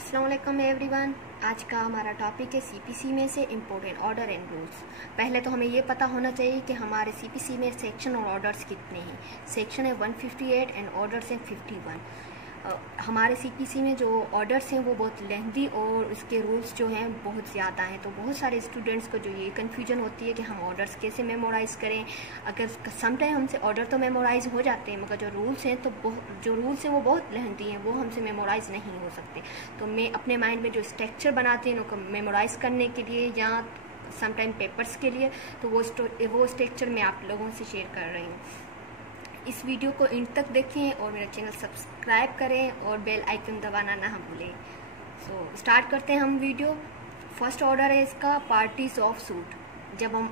अस्सलाम वालेकुम एवरीवन। आज का हमारा टॉपिक है सीपीसी में से इम्पोर्टेंट ऑर्डर एंड रूल्स। पहले तो हमें ये पता होना चाहिए कि हमारे सीपीसी में सेक्शन और ऑर्डर्स कितने हैं। सेक्शन है 158 एंड ऑर्डर्स हैं 51। हमारे सीपीसी में जो ऑर्डर्स हैं वो बहुत लेंथी और उसके रूल्स जो हैं बहुत ज़्यादा हैं। तो बहुत सारे स्टूडेंट्स को जो ये कन्फ्यूजन होती है कि हम ऑर्डर्स कैसे मेमोराइज़ करें। अगर समटाइम हमसे ऑर्डर तो मेमोराइज़ हो जाते हैं, मगर जो रूल्स हैं वो बहुत लेंथी हैं, वो हमसे मेमोराइज़ नहीं हो सकते। तो मैं अपने माइंड में जो स्ट्रक्चर बनाती हूँ उनको मेमोराइज़ करने के लिए या समटाइम पेपर्स के लिए, तो वो स्ट्रक्चर मैं आप लोगों से शेयर कर रही हूँ। इस वीडियो को एंड तक देखें और मेरा चैनल सब्सक्राइब करें और बेल आइकन दबाना ना भूलें। सो स्टार्ट करते हैं हम वीडियो। फर्स्ट ऑर्डर है इसका पार्टीज ऑफ सूट। जब हम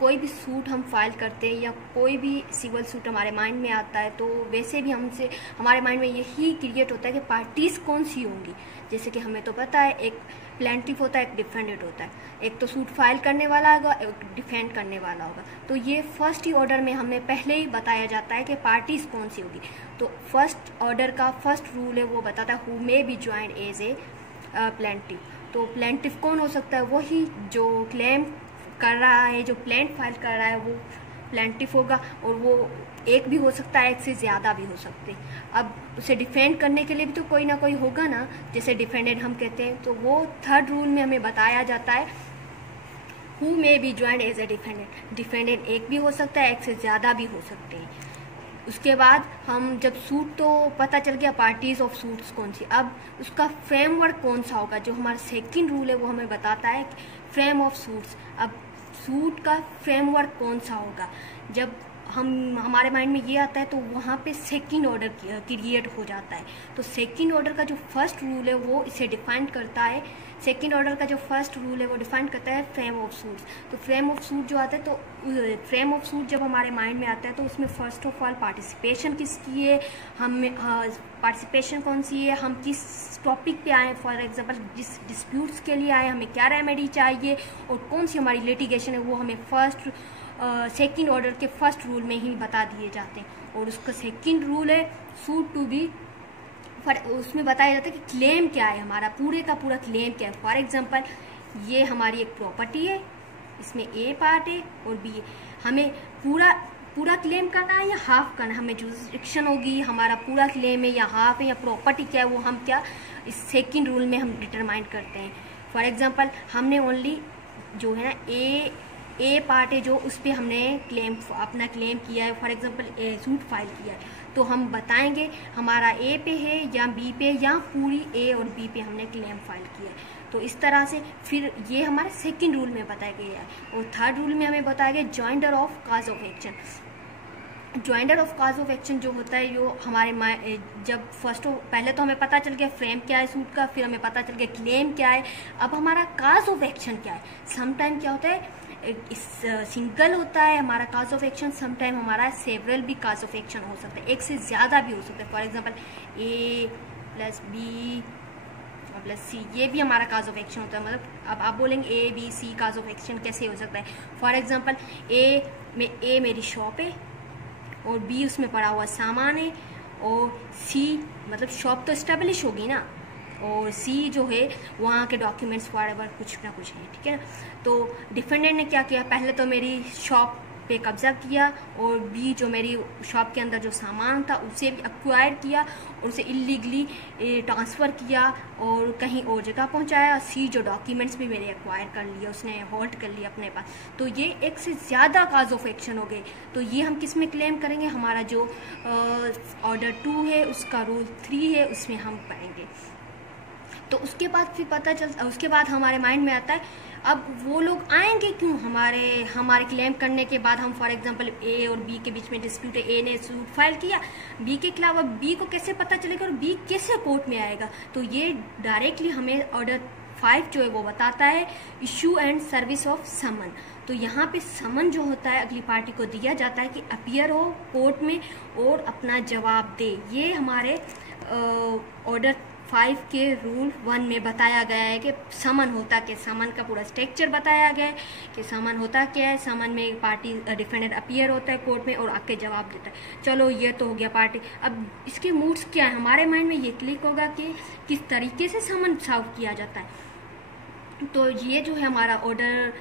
कोई भी सूट हम फाइल करते हैं या कोई भी सिविल सूट हमारे माइंड में आता है, तो वैसे भी हमारे माइंड में यही क्रिएट होता है कि पार्टीज कौन सी होंगी। जैसे कि हमें तो पता है एक प्लेंटिफ होता है, एक डिफेंडेंट होता है। एक तो सूट फाइल करने वाला होगा, एक डिफेंड करने वाला होगा। तो ये फर्स्ट ही ऑर्डर में हमें पहले ही बताया जाता है कि पार्टीज कौन सी होगी। तो फर्स्ट ऑर्डर का फर्स्ट रूल है वो बताता है who may be joined as a plaintiff. तो प्लेंटिफ कौन हो सकता है? वही जो क्लेम कर रहा है, जो प्लेंट फाइल कर रहा है वो प्लेंटिफ होगा। और वो एक भी हो सकता है, एक से ज़्यादा भी हो सकते हैं। अब उसे डिफेंड करने के लिए भी तो कोई ना कोई होगा ना, जैसे डिफेंडेंट हम कहते हैं। तो वो थर्ड रूल में हमें बताया जाता है who may be joined as a defendant. Defendant एक भी हो सकता है, एक से ज़्यादा भी हो सकते हैं। उसके बाद हम जब सूट तो पता चल गया पार्टीज ऑफ सूट्स कौन सी, अब उसका फ्रेमवर्क कौन सा होगा। जो हमारा सेकंड रूल है वो हमें बताता है फ्रेम ऑफ सूट्स। अब सूट का फ्रेमवर्क कौन सा होगा, जब हमारे माइंड में ये आता है तो वहाँ पे सेकंड ऑर्डर क्रिएट हो जाता है। तो सेकंड ऑर्डर का जो फर्स्ट रूल है वो इसे डिफाइन करता है। सेकंड ऑर्डर का जो फर्स्ट रूल है वो डिफाइन करता है फ्रेम ऑफ सूट्स। तो फ्रेम ऑफ सूट जो आता है, तो फ्रेम ऑफ सूट जब हमारे माइंड में आता है तो उसमें फर्स्ट ऑफ ऑल पार्टिसिपेशन किसकी है, हमें पार्टिसिपेशन कौन सी है, हम किस टॉपिक पे आए, फॉर एग्जांपल जिस डिस्प्यूट्स के लिए आए, हमें क्या रेमेडी चाहिए और कौन सी हमारी लिटिगेशन है, वो हमें सेकंड ऑर्डर के फर्स्ट रूल में ही बता दिए जाते हैं। और उसका सेकंड रूल है सूट टू बी, उसमें बताया जाता है कि क्लेम क्या है, हमारा पूरे का पूरा क्लेम क्या है। फॉर एग्जांपल ये हमारी एक प्रॉपर्टी है, इसमें ए पार्ट है और बी है। हमें पूरा क्लेम करना है या हाफ करना है, हमें जुरिस्डिक्शन होगी, हमारा पूरा क्लेम है या हाफ है या प्रॉपर्टी क्या है, वो हम क्या इस सेकंड रूल में हम डिटरमाइन करते हैं। फॉर एग्जांपल हमने ओनली जो है ना ए पार्ट है जो उस पर हमने अपना क्लेम किया है, फॉर एग्जांपल सूट फाइल किया है, तो हम बताएंगे हमारा ए पे है या बी पे, या पूरी ए और बी पे हमने क्लेम फाइल किया है। तो इस तरह से फिर ये हमारे सेकंड रूल में बताया गया है। और थर्ड रूल में हमें बताया गया joinder of cause of action. Joinder of cause of action जो होता है, जो हमारे जब पहले तो हमें पता चल गया फ्रेम क्या है सूट का, फिर हमें पता चल गया क्लेम क्या है, अब हमारा काज ऑफ एक्शन क्या है। समटाइम क्या होता है, सिंगल होता है हमारा काज ऑफ एक्शन, समटाइम हमारा सेवरल भी काज ऑफ एक्शन हो सकता है, एक से ज़्यादा भी हो सकता है। For example A plus B plus C, ये भी हमारा काज ऑफ एक्शन होता है। मतलब अब आप बोलेंगे A B C cause of action कैसे हो सकता है। फॉर एग्जांपल ए मेरी शॉप है और बी उसमें पड़ा हुआ सामान है, और सी मतलब शॉप तो एस्टेब्लिश होगी ना, और सी जो है वहाँ के डॉक्यूमेंट्स वगैरह कुछ ना कुछ है, ठीक है ना। तो डिफेंडेंट ने क्या किया, पहले तो मेरी शॉप पे कब्जा किया, और बी जो मेरी शॉप के अंदर जो सामान था उसे भी एक्वायर किया और उसे इलीगली ट्रांसफ़र किया और कहीं और जगह पहुंचाया। सी जो डॉक्यूमेंट्स भी मेरे एक्वायर कर लिया, उसने होल्ड कर लिया अपने पास। तो ये एक से ज़्यादा काज ऑफ एक्शन हो गए। तो ये हम किस में क्लेम करेंगे, हमारा जो ऑर्डर 2 है उसका रूल 3 है उसमें हम पाएंगे। तो उसके बाद हमारे माइंड में आता है अब वो लोग आएंगे क्यों हमारे क्लेम करने के बाद। हम फॉर एग्जांपल ए और बी के बीच में डिस्प्यूट है, ए ने सूट फाइल किया बी के खिलाफ, अब बी को कैसे पता चलेगा और बी कैसे कोर्ट में आएगा। तो ये डायरेक्टली हमें ऑर्डर 5 जो है वो बताता है इशू एंड सर्विस ऑफ समन। तो यहाँ पे समन जो होता है अगली पार्टी को दिया जाता है कि अपीयर हो कोर्ट में और अपना जवाब दे। ये हमारे ऑर्डर 5 के रूल 1 में बताया गया है कि समन होता क्या, समन का पूरा स्ट्रक्चर बताया गया है कि समन होता क्या है। समन में पार्टी डिफेंडेंट अपीयर होता है कोर्ट में और आके जवाब देता है। चलो ये तो हो गया पार्टी। अब इसके मूड्स क्या है, हमारे माइंड में ये क्लिक होगा कि किस तरीके से समन सॉल्व किया जाता है। तो ये जो है हमारा ऑर्डर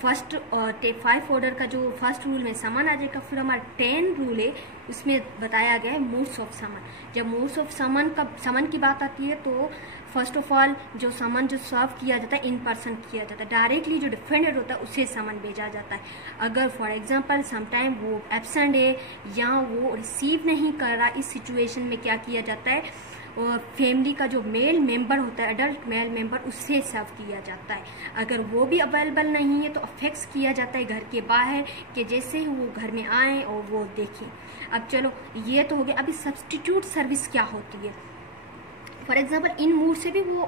फर्स्ट और 5 ऑर्डर का जो फर्स्ट रूल में समन आ जाएगा। फिर हमारा 10 रूल है, उसमें बताया गया है मूड्स ऑफ समन। जब मूड्स ऑफ समन की बात आती है तो फर्स्ट ऑफ ऑल जो समन जो सर्व किया जाता है इन पर्सन किया जाता है, डायरेक्टली जो डिफेंडेड होता है उसे समन भेजा जाता है। अगर फॉर एग्जांपल समटाइम वो एब्सेंट है या वो रिसीव नहीं कर रहा, इस सिचुएशन में क्या किया जाता है, और फैमिली का जो मेल मेंबर होता है, अडल्ट मेल मेंबर, उससे सर्व किया जाता है। अगर वो भी अवेलेबल नहीं है तो अफेक्स किया जाता है घर के बाहर, कि जैसे ही वो घर में आए और वो देखें। अब चलो ये तो हो गया। अभी सब्स्टिट्यूट सर्विस क्या होती है, फॉर एग्जाम्पल इन मूड से भी वो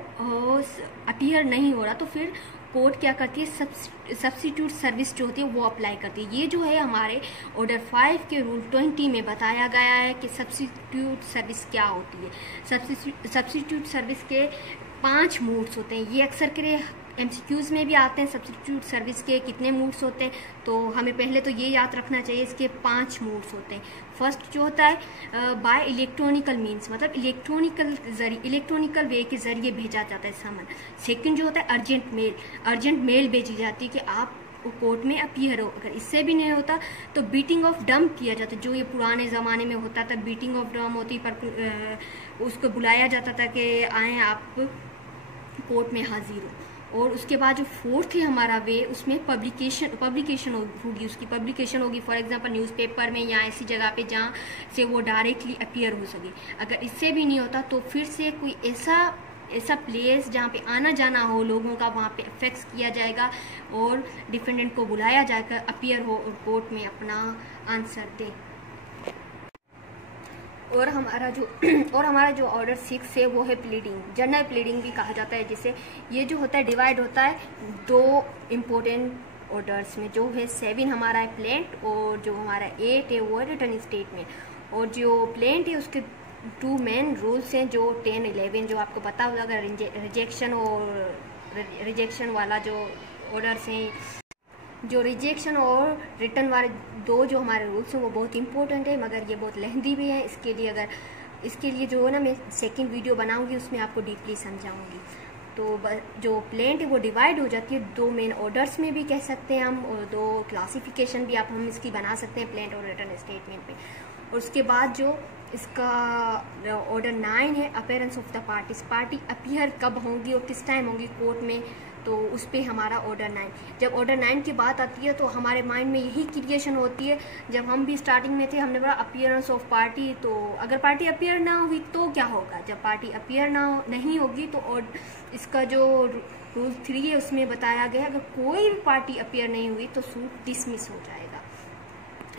अपीयर नहीं हो रहा तो फिर कोर्ट क्या करती है, सब्स्टिट्यूट सर्विस जो होती है वो अप्लाई करती है। ये जो है हमारे ऑर्डर 5 के रूल 20 में बताया गया है कि सब्स्टिट्यूट सर्विस क्या होती है। सब्स्टिट्यूट सर्विस के 5 मूड्स होते हैं। ये अक्सर के MCQs में भी आते हैं, सब्स्टिट्यूट सर्विस के कितने मूड्स होते हैं, तो हमें पहले तो ये याद रखना चाहिए इसके 5 मूड्स होते हैं। फर्स्ट जो होता है बाय इलेक्ट्रॉनिकल मीन्स, मतलब इलेक्ट्रॉनिकल वे के जरिए भेजा जाता है समन। सेकंड जो होता है अर्जेंट मेल भेजी जाती है कि आप कोर्ट में अपीयर हो। अगर इससे भी नहीं होता तो बीटिंग ऑफ ड्रम किया जाता है, जो ये पुराने ज़माने में होता था, बीटिंग ऑफ ड्रम होती पर उसको बुलाया जाता था कि आए आप कोर्ट में हाजिर हो। और उसके बाद जो फोर्थ है हमारा वे, उसमें पब्लिकेशन होगी, उसकी पब्लिकेशन होगी फॉर एग्जांपल न्यूज़पेपर में या ऐसी जगह पे जहाँ से वो डायरेक्टली अपीयर हो सके। अगर इससे भी नहीं होता तो फिर से कोई ऐसा प्लेस जहाँ पे आना जाना हो लोगों का, वहाँ पे अफेक्स किया जाएगा और डिफेंडेंट को बुलाया जाएगा अपीयर हो और कोर्ट में अपना आंसर दे। और हमारा जो ऑर्डर 6 है वो है प्लीडिंग, जनरल प्लीडिंग भी कहा जाता है, जिसे ये जो होता है डिवाइड होता है 2 इम्पोर्टेंट ऑर्डर्स में। जो है 7 हमारा है प्लेंट और जो हमारा 8 है वो है रिटर्न स्टेटमेंट। और जो प्लेंट है उसके 2 मेन रूल्स हैं, जो 10, 11 जो आपको पता होगा। अगर रिजेक्शन वाला जो ऑर्डर्स हैं, जो रिजेक्शन और रिटर्न वाले 2 जो हमारे रूल्स हैं वो बहुत इंपॉर्टेंट है, मगर ये बहुत लेंथी भी है। इसके लिए जो है ना मैं सेकंड वीडियो बनाऊंगी, उसमें आपको डीपली समझाऊंगी। तो जो प्लेंट है वो डिवाइड हो जाती है 2 मेन ऑर्डर्स में भी कह सकते हैं हम, और 2 क्लासिफिकेशन भी हम इसकी बना सकते हैं प्लेंट और रिटर्न स्टेटमेंट पे। और उसके बाद जो इसका ऑर्डर 9 है appearance of the parties, party appear कब होंगी और किस टाइम होंगी कोर्ट में, तो उस पर हमारा ऑर्डर 9। जब ऑर्डर 9 की बात आती है तो हमारे माइंड में यही क्रिएशन होती है। जब हम भी स्टार्टिंग में थे हमने बोला अपीयरेंस ऑफ पार्टी, तो अगर पार्टी अपीयर ना हुई तो क्या होगा। जब पार्टी अपीयर नहीं होगी तो और इसका जो रूल 3 है उसमें बताया गया अगर कोई भी पार्टी अपीयर नहीं हुई तो सूट डिसमिस हो जाएगा।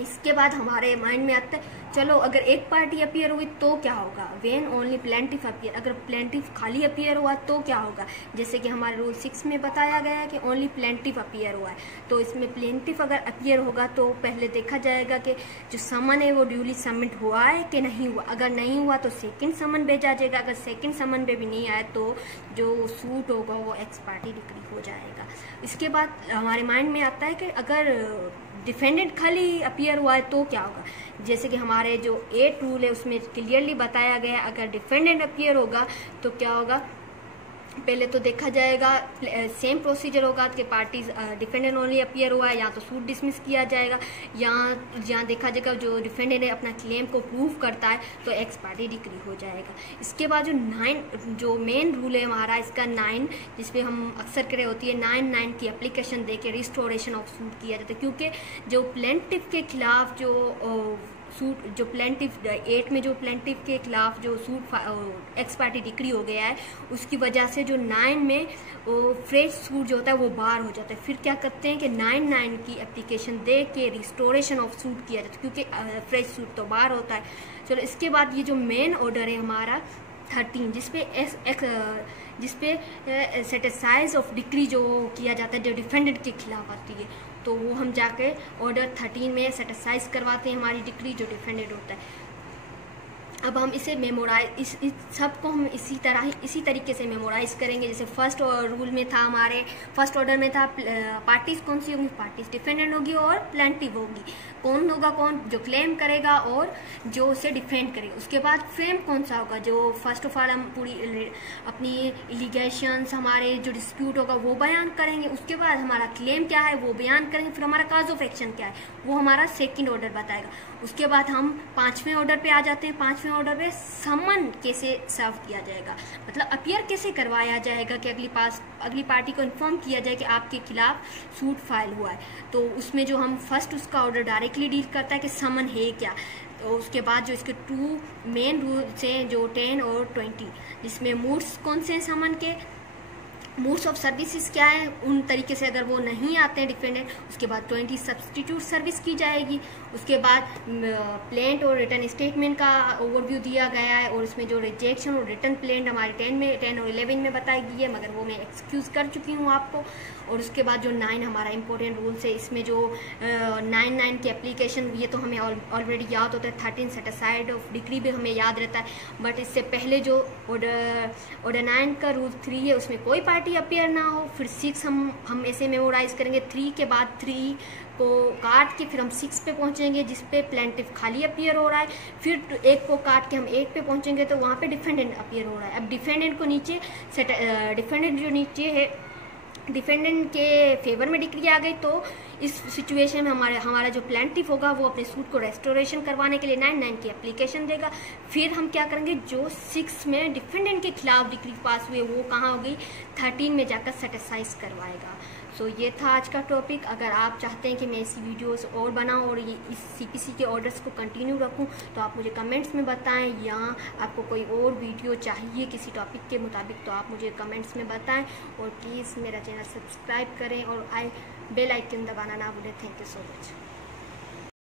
इसके बाद हमारे माइंड में आता है चलो अगर एक पार्टी अपीयर हुई तो क्या होगा, वेन ओनली प्लेंटिफ अपीयर, अगर प्लेंटिफ खाली अपीयर हुआ तो क्या होगा। जैसे कि हमारे रूल 6 में बताया गया है कि ओनली प्लेंटिफ अपीयर हुआ है, तो इसमें प्लेंटिफ अगर अपीयर होगा तो पहले देखा जाएगा कि जो समन है वो ड्यूली सबमिट हुआ है कि नहीं हुआ। अगर नहीं हुआ तो सेकंड समन भेजा जाएगा, अगर सेकंड समन पे भी नहीं आया तो जो सूट होगा वो एक्स पार्टी डिक्री हो जाएगा। इसके बाद हमारे माइंड में आता है कि अगर डिफेंडेंट खाली अपीयर हुआ है तो क्या होगा। जैसे कि हमारे जो 8 रूल है उसमें क्लियरली बताया गया है अगर डिफेंडेंट अपीयर होगा तो क्या होगा। पहले तो देखा जाएगा सेम प्रोसीजर होगा कि पार्टीज डिफेंडेंट ओनली अपीयर हुआ है या तो सूट डिसमिस किया जाएगा, या जहाँ देखा जाएगा जो डिफेंडेंट है अपना क्लेम को प्रूव करता है तो एक्स पार्टी डिक्री हो जाएगा। इसके बाद जो 9 जो मेन रूल है हमारा इसका 9, जिसपे हम अक्सर करे होती है 9 की एप्लीकेशन दे के रिस्टोरेशन ऑफ सूट किया जाता है, क्योंकि जो प्लेंटिफ के खिलाफ जो सूट जो प्लेंटिफ 8 में जो प्लेंटिफ के खिलाफ जो सूट एक्स पार्टी डिक्री हो गया है उसकी वजह से जो 9 में फ्रेश सूट जो होता है वो बार हो जाता है। फिर क्या करते हैं कि 9 की एप्लीकेशन दे के रिस्टोरेशन ऑफ सूट किया जाता है, क्योंकि फ्रेश सूट तो बार होता है। चलो इसके बाद ये जो मेन ऑर्डर है हमारा 13 जिसपे सेटिसाइज ऑफ डिक्री जो किया जाता है जो डिफेंडेंट के खिलाफ आती है, तो वो हम जाके ऑर्डर 13 में सेटिसाइज करवाते हैं हमारी डिक्री जो डिफेंडेड होता है। अब हम इसे मेमोराइज इस सब को हम इसी तरीके से मेमोराइज करेंगे। जैसे फर्स्ट रूल में था, हमारे फर्स्ट ऑर्डर में था पार्टीज कौन सी होंगी, पार्टीज डिफेंडेंट होगी और प्लेंटिव होगी। कौन होगा, कौन जो क्लेम करेगा और जो उसे डिफेंड करेगा। उसके बाद फ्रेम कौन सा होगा, जो फर्स्ट ऑफ ऑल हम पूरी अपनी एलिगेशंस, हमारे जो डिस्प्यूट होगा वो बयान करेंगे। उसके बाद हमारा क्लेम क्या है वो बयान करेंगे। फिर हमारा काज ऑफ एक्शन क्या है वो हमारा सेकेंड ऑर्डर बताएगा। उसके बाद हम 5वें ऑर्डर पे आ जाते हैं। 5वें ऑर्डर पे समन कैसे सर्व किया जाएगा, मतलब अपीयर कैसे करवाया जाएगा कि अगली पार्टी को इन्फॉर्म किया जाए कि आपके खिलाफ सूट फाइल हुआ है। तो उसमें जो हम फर्स्ट उसका ऑर्डर डायरेक्टली डील करता है कि समन है क्या। तो उसके बाद जो इसके 2 मेन रूल्स हैं, जो 10 और 20, जिसमें मूड्स कौन से हैं समन के, मोड्स ऑफ सर्विसेज क्या है, उन तरीके से अगर वो नहीं आते हैं डिफेंडेंट। उसके बाद 20 सब्सटीट्यूट सर्विस की जाएगी। उसके बाद प्लेंट और रिटर्न स्टेटमेंट का ओवरव्यू दिया गया है, और उसमें जो रिजेक्शन और रिटर्न प्लेंट हमारे 10 और 11 में बताई गई है, मगर वो मैं एक्सक्यूज़ कर चुकी हूँ आपको। और उसके बाद जो 9 हमारा इंपॉर्टेंट रूल्स है, इसमें जो 9 की एप्लीकेशन, ये तो हमें ऑलरेडी याद होता है। 13 सेट असाइड ऑफ डिग्री भी हमें याद रहता है, बट इससे पहले जो ऑर्डर 9 का रूल 3 है, उसमें कोई पार्टी अपीयर ना हो। फिर 6 हम ऐसे मेमोराइज करेंगे। 3 के बाद 3 को काट के फिर हम 6 पे पहुंचेंगे, जिस पे प्लेंटिव खाली अपीयर हो रहा है। फिर 1 को काट के हम 1 पे पहुंचेंगे, तो वहाँ पे डिफेंडेंट अपीयर हो रहा है। अब डिफेंडेंट को नीचे डिफेंडेंट जो नीचे है, डिफेंडेंट के फेवर में डिग्री आ गई, तो इस सिचुएशन में हमारा जो प्लेंटिफ होगा वो अपने सूट को रेस्टोरेशन करवाने के लिए 9 की एप्लीकेशन देगा। फिर हम क्या करेंगे, जो 6 में डिफेंडेंट के खिलाफ डिग्री पास हुई वो कहाँ होगी, 13 में जाकर सेटिसाइज करवाएगा। सो ये था आज का टॉपिक। अगर आप चाहते हैं कि मैं ऐसी वीडियोस और बनाऊं और ये इस सीपीसी के ऑर्डर्स को कंटिन्यू रखूं, तो आप मुझे कमेंट्स में बताएं, या आपको कोई और वीडियो चाहिए किसी टॉपिक के मुताबिक, तो आप मुझे कमेंट्स में बताएं। और प्लीज़ मेरा चैनल सब्सक्राइब करें और बेल आइकन दबाना ना भूलें। Thank you so much.